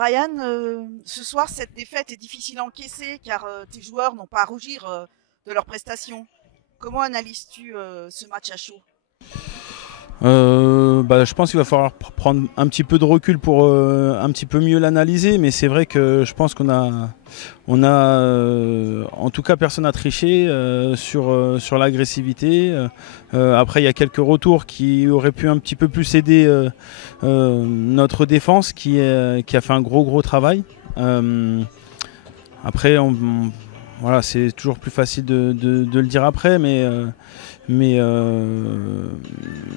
Brian, ce soir, cette défaite est difficile à encaisser car tes joueurs n'ont pas à rougir de leurs prestations. Comment analyses-tu ce match à chaud? Je pense qu'il va falloir prendre un petit peu de recul pour un petit peu mieux l'analyser, mais c'est vrai que je pense qu'on a en tout cas personne n'a triché sur l'agressivité. Après il y a quelques retours qui auraient pu un petit peu plus aider notre défense qui a fait un gros travail. Après voilà, c'est toujours plus facile de le dire après, mais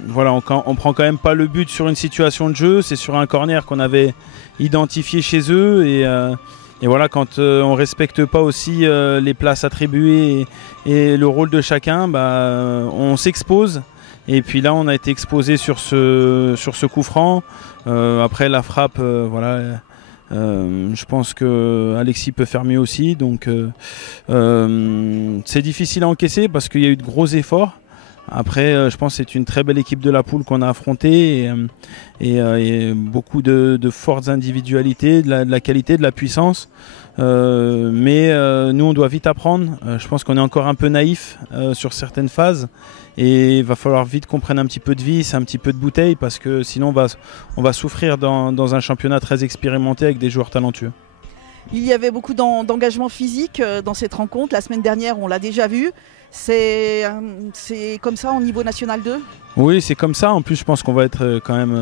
voilà, on prend quand même pas le but sur une situation de jeu, c'est sur un corner qu'on avait identifié chez eux et voilà, quand on respecte pas aussi les places attribuées et le rôle de chacun, on s'expose. Et puis là, on a été exposé sur ce coup franc. Après la frappe, voilà. Je pense que Alexis peut faire mieux aussi, donc c'est difficile à encaisser parce qu'il y a eu de gros efforts. Après, je pense que c'est une très belle équipe de la poule qu'on a affrontée et beaucoup de fortes individualités, de la qualité, de la puissance. Mais nous, on doit vite apprendre. Je pense qu'on est encore un peu naïf sur certaines phases et il va falloir vite qu'on prenne un petit peu de vis, un petit peu de bouteille parce que sinon on va souffrir dans un championnat très expérimenté avec des joueurs talentueux. Il y avait beaucoup d'engagement physique dans cette rencontre. La semaine dernière, on l'a déjà vu. C'est comme ça au niveau national 2? Oui, c'est comme ça. En plus, je pense qu'on va être quand même,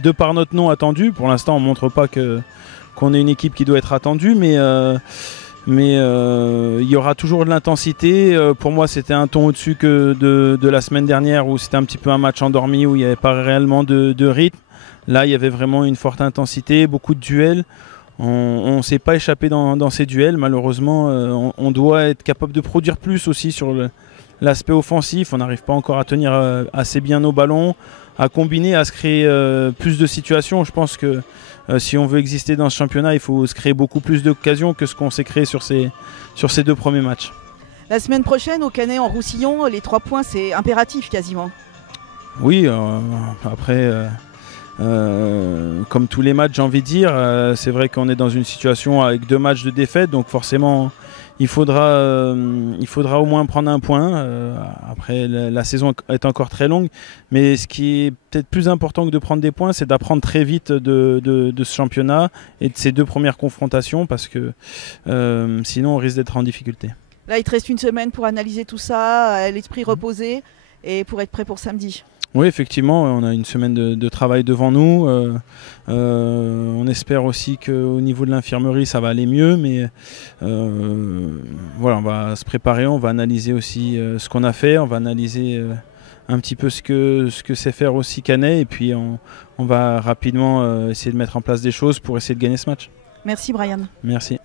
de par notre nom, attendu. Pour l'instant, on ne montre pas qu'on est une équipe qui doit être attendue, mais il y aura toujours de l'intensité. Pour moi, c'était un ton au-dessus que de la semaine dernière où c'était un petit peu un match endormi, où il n'y avait pas réellement de rythme. Là, il y avait vraiment une forte intensité, beaucoup de duels. On ne s'est pas échappé dans ces duels, malheureusement. On doit être capable de produire plus aussi sur l'aspect offensif. On n'arrive pas encore à tenir assez bien nos ballons, à combiner, à se créer plus de situations. Je pense que si on veut exister dans ce championnat, il faut se créer beaucoup plus d'occasions que ce qu'on s'est créé sur ces 2 premiers matchs. La semaine prochaine, au Canet, en Roussillon, les 3 points, c'est impératif quasiment. Oui, après... comme tous les matchs, j'ai envie de dire, c'est vrai qu'on est dans une situation avec 2 matchs de défaite, donc forcément il faudra au moins prendre un point. Après, la saison est encore très longue, mais ce qui est peut-être plus important que de prendre des points, c'est d'apprendre très vite de ce championnat et de ces 2 premières confrontations, parce que sinon on risque d'être en difficulté. Là, il te reste une semaine pour analyser tout ça, l'esprit reposé et pour être prêt pour samedi. Oui, effectivement, on a une semaine de travail devant nous. On espère aussi qu'au niveau de l'infirmerie, ça va aller mieux. Mais voilà, on va se préparer, on va analyser aussi ce qu'on a fait, on va analyser un petit peu ce que sait faire aussi Canet. Et puis on va rapidement essayer de mettre en place des choses pour essayer de gagner ce match. Merci Brian. Merci.